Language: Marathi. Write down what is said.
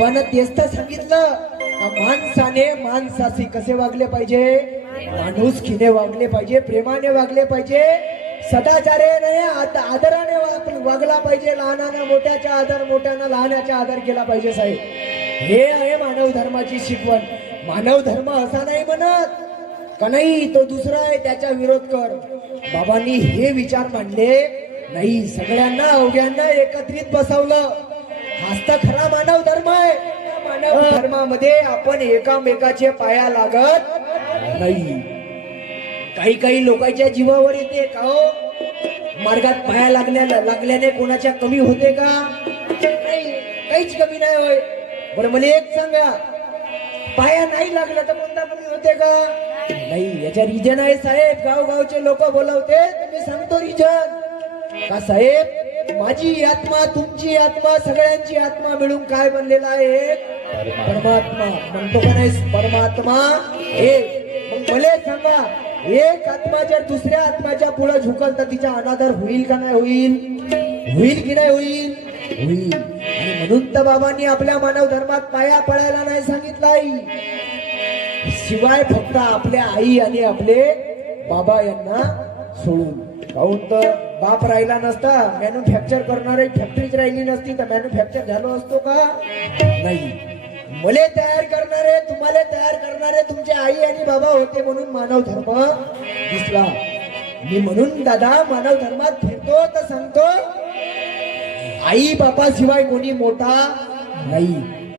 बाबांना तेच तर सांगितलं का माणसाने माणसाशी कसे वागले पाहिजे, माणुसकीने वागले पाहिजे, प्रेमाने वागले पाहिजे, सदाचाराने आदराने वागला पाहिजे, लहानांना मोठ्याचा आदर, मोठ्यांना लहानाचा आदर केला पाहिजे. साहेब, हे आहे मानव धर्माची शिकवण. मानव धर्म असा नाही म्हणत का नाही तो दुसरा आहे त्याचा विरोध कर. बाबांनी हे विचार मांडले नाही, सगळ्यांना अवघ्यांना एकत्रित बसवलं. हाच तर खरा मानव धर्म आहे. मानव धर्मामध्ये आपण एकामेकाचे पाया लागत नाही. काही काही लोकांच्या जीवावर येते का हो, मार्गात पाया लागल्याने कोणाच्या कमी होते का? नाही, काहीच कमी नाही होय. बरं मला एक सांगा, पाया नाही लागला तर कोणता कमी होते का? नाही. याच्या रिजन आहे साहेब. गावगावचे लोक बोलवते मी सांगतो रिजन का साहेब, माझी आत्मा, तुमची आत्मा, सगळ्यांची आत्मा मिळून काय बनलेला आहे? परमात्मा. म्हणतो का नाही परमात्मा एक? मग मला सांगा, एक आत्मा जर दुसऱ्या आत्म्याच्या पुढे झुकल तर तिचा अनादर होईल का नाही होईल? होईल की नाही होईल? होईल. आणि म्हणून तर बाबांनी आपल्या मानव धर्मात पाया पडायला नाही सांगितलं. शिवाय फक्त आपल्या आई आणि आपले बाबा यांना सोडून. काहून तर बाप राहिला नसता, मॅन्युफॅक्चर करणारे फॅक्टरीच राहिली नसती तर मॅन्युफॅक्चर झालो असतो का? नाही. मले तयार करणारे, तुम्हाला तयार करणारे तुमचे आई आणि बाबा होते म्हणून मानव धर्म दिसला. मी म्हणून दादा मानव धर्मात फिरतो तर सांगतो, आई बापा शिवाय कोणी मोठा नाही.